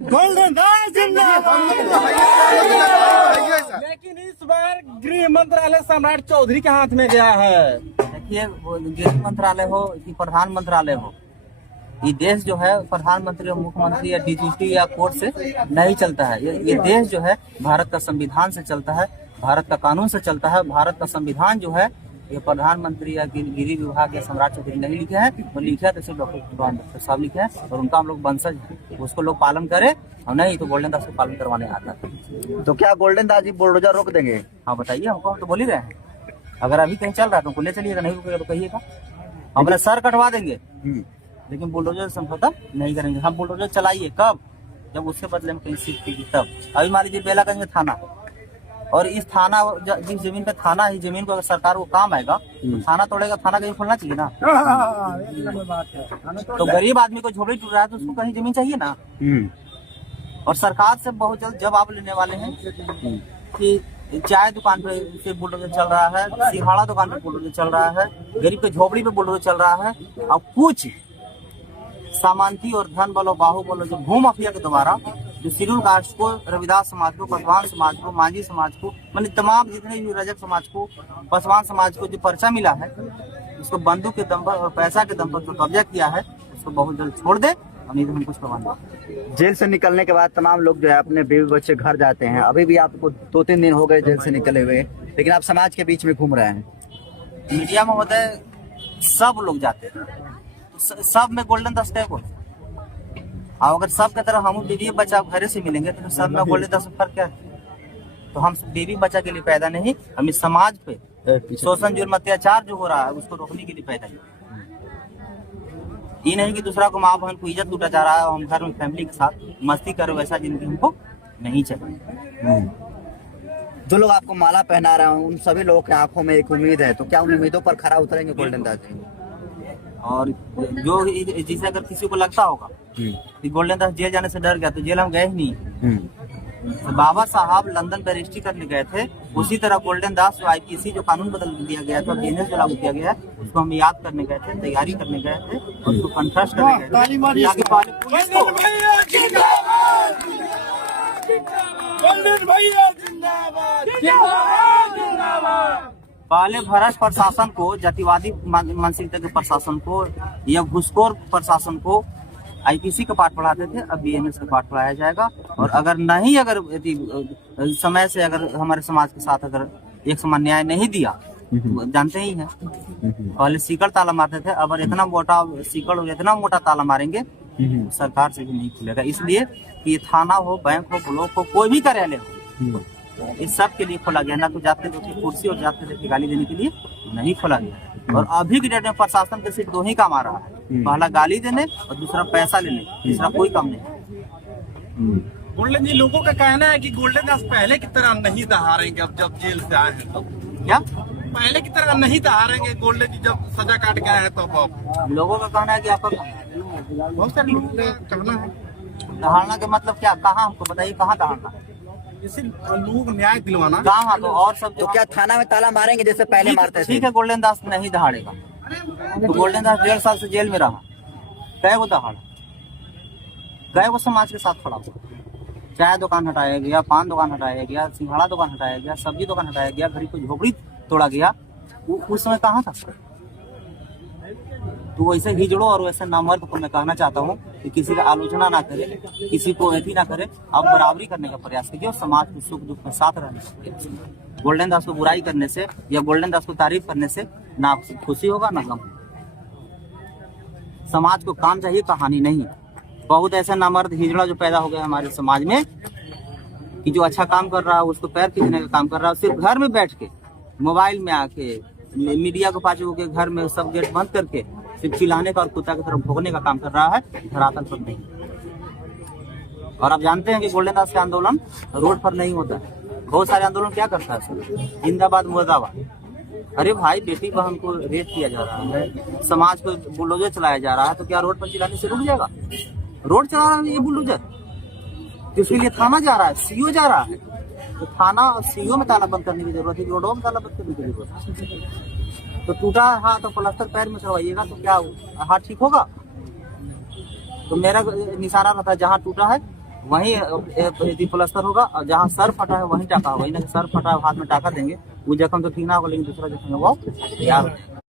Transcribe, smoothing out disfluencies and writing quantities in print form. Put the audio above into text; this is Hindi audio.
गोल्डन दास जिंदाबाद। लेकिन इस बार गृह मंत्रालय सम्राट चौधरी के हाथ में गया है। देखिए, गृह मंत्रालय हो कि प्रधान मंत्रालय हो, ये देश जो है प्रधानमंत्री और मुख्यमंत्री या डीजीपी या कोर्ट से नहीं चलता है। ये देश जो है भारत का संविधान से चलता है, भारत का कानून से चलता है। भारत का संविधान जो है ये प्रधानमंत्री या गृह विभाग या सम्राट चौधरी नहीं लिखे हैं, वो लिखे हैं तो सिर्फ डॉक्टर साहब लिखे हैं, और उनका हम लोग वंशज हैं। उसको लोग पालन करें, और नहीं तो गोल्डन दास को पालन करवाने आता है। तो क्या गोल्डन दास जी बुलडोजर रोक देंगे? हाँ बताइए, हमको हम तो बोल ही रहे हैं। अगर अभी कहीं चल रहा है तो ले चलिएगा, नहीं रुकेगा तो कहिएगा, हम अपना सर कटवा देंगे, लेकिन बुलडोजर समझौता नहीं करेंगे। हम बुलडोजर चलाइए कब, जब उसके बदले में कहीं सीट की तब। अभी मान लीजिए बेलागंज में थाना, और इस थाना जिस जमीन पे थाना है, जमीन को अगर सरकार को काम आएगा तो थाना तोड़ेगा, थाना कहीं खोलना चाहिए ना। तो गरीब आदमी को झोपड़ी टूट रहा है तो उसको कहीं जमीन चाहिए ना। और सरकार से बहुत जल्द जवाब लेने वाले हैं कि चाय दुकान पे बुलडोजर चल रहा है, सिंघाड़ा दुकान पे बुलडोजर चल रहा है, गरीब के झोपड़ी पे बुलडोजर चल रहा है। अब कुछ सामंती और धन बलो बाहु बलो जो भू माफिया के द्वारा जो शेड्यूल कास्ट को, रविदास समाज को, पसवान समाज को, मांझी समाज को, मतलब तमाम जितने भी रजक समाज को, पसवान समाज को जो पर्चा मिला है, उसको बंदूक के दम पर और पैसा के दम पर जो कब्जा किया है, उसको बहुत जल्द छोड़ दे, और नहीं तो हम कुछ करवाना। जेल से निकलने के बाद तमाम लोग जो है अपने बीवी बच्चे घर जाते हैं। अभी भी आपको 2-3 दिन हो गए जेल से निकले हुए, लेकिन आप समाज के बीच में घूम रहे हैं। मीडिया में होता है सब लोग जाते हैं, तो सब में गोल्डन दास है को। और अगर सब की तरह हम बीवी बच्चा घरे से मिलेंगे तो सब में गोल्डन दास फर्क क्या है? तो हम बीवी बच्चा के लिए पैदा नहीं, हम इस समाज पे शोषण जुल्म अत्याचार जो हो रहा है उसको रोकने के लिए पैदा है। ये नहीं कि दूसरा को माँ बहन को इज्जत लूटा जा रहा है और हम घर में फैमिली के साथ मस्ती करो, वैसा जिंदगी हमको नहीं चाहिए। जो लोग आपको माला पहना रहे हैं उन सभी लोगों की आंखों में एक उम्मीद है, तो क्या उन उम्मीदों पर खरा उतरेंगे गोल्डन दास जी? और जो जिसे अगर किसी को लगता होगा कि गोल्डन दास जेल जाने से डर गया, तो जेल हम गए ही नहीं। तो बाबा साहब लंदन बैरिस्ट्री करने गए थे, उसी तरह गोल्डन दास आईपीसी जो कानून बदल दिया गया था, बीएनएस जो लागू किया गया है, उसको हम याद करने गए थे, तैयारी करने गए थे, और उसको कंट्रास्ट करने गए थे। पहले भ्रष्ट प्रशासन को, जातिवादी मानसिकता के प्रशासन को या घुसखोर प्रशासन को आईपीसी का पाठ पढ़ाते थे, अब बीएनएस का पाठ पढ़ाया जाएगा। और अगर नहीं, अगर समय से अगर हमारे समाज के साथ अगर एक समान न्याय नहीं दिया, जानते ही हैं पहले सीकड़ ताला मारते थे, अब इतना मोटा सीकड़ और इतना मोटा ताला मारेंगे सरकार से भी नहीं खुलेगा। इसलिए कि ये थाना हो, बैंक हो, ब्लॉक हो, कोई भी कार्यालय हो, इस सब के लिए खोला गया, ना तो जाते देखिए कुर्सी और जाते देखिए गाली देने के लिए नहीं खोला गया। और अभी के डेट में प्रशासन के सिर्फ 2 ही काम आ रहा है, पहला गाली देने और दूसरा पैसा लेने, तीसरा कोई काम नहीं। गोल्डन जी, लोगों का कहना है कि गोल्डन दास पहले की तरह नहीं दहाड़ेंगे, अब जब जेल से आए हैं तो। क्या पहले की तरह नहीं दहाड़ेंगे गोल्डन जी, जब सजा काट के आए हैं तो? अब लोगों का कहना है कि आपका बहुत सारे लोगों का कहना है। दहाड़ना के मतलब क्या, कहाँ हमको बताइए, कहाँ दहाड़ना? इसी लोगों को न्याय दिलवाना। कहाँ? तो और सब तो क्या थाना में ताला मारेंगे जैसे पहले मारते थे? ठीक है, गोल्डन दास नहीं दहाड़ेगा, तो गोल्डन दास 1.5 साल से जेल में रहा, कै वो दहाड़ा, कै वो समाज के साथ खड़ा हुआ। चाय दुकान हटाया गया, पान दुकान हटाया गया, सिंघाड़ा दुकान हटाया गया, सब्जी दुकान हटाया गया, गरीब को झोपड़ी तोड़ा गया, वो उस समय कहाँ था? तो वैसे हिजड़ों और वैसे नामर्द को मैं कहना चाहता हूँ कि किसी का आलोचना ना करे, किसी को ऐसी ना करे, आप बराबरी करने का प्रयास कीजिए और समाज के सुख दुख में साथ रहने का प्रयास कीजिए। गोल्डन दास को बुराई करने से या गोल्डन दास को तारीफ करने से ना आपको खुशी होगा ना गम। समाज को काम चाहिए, कहानी नहीं। बहुत ऐसे नामर्द हिजड़ा जो पैदा हो गया हमारे समाज में कि जो अच्छा काम कर रहा है उसको पैर खींचने का काम कर रहा है, सिर्फ घर में बैठ के मोबाइल में आके मीडिया को पास होकर घर में सब गेट बंद करके सिर्फ चिल्लाने का और कुत्ता की तरफ भोगने का काम कर रहा है, धरातल पर नहीं। और आप जानते हैं कि गोल्डन दास का आंदोलन रोड पर नहीं होता है, बहुत सारे आंदोलन क्या करता है, जिंदाबाद मुर्दाबाद। अरे भाई, बेटी बहन को रेप किया जा रहा है, समाज को बुलडोजर चलाया जा रहा है, तो क्या रोड पर चिल्लाने से रुक जाएगा? रोड चला रहा है ये बुलडोजर, तो इसके लिए थाना जा रहा है, सीओ जा रहा है, तो थाना और सीओ में ताला बंद करने की जरूरत है, रोडों में ताला बंद करने की जरूरत है। तो टूटा हाथ तो प्लास्टर पैर में करवाइएगा तो क्या हाथ ठीक होगा? तो मेरा निशाना रहता है जहाँ टूटा है वहीं यदि प्लास्टर होगा और जहाँ सर फटा है वहीं टाका होगा, सर फटा हाथ में टाका देंगे, वो जख्म तो ठीक ना होगा लेकिन दूसरा जख्म है वो तैयार हो जाएगा।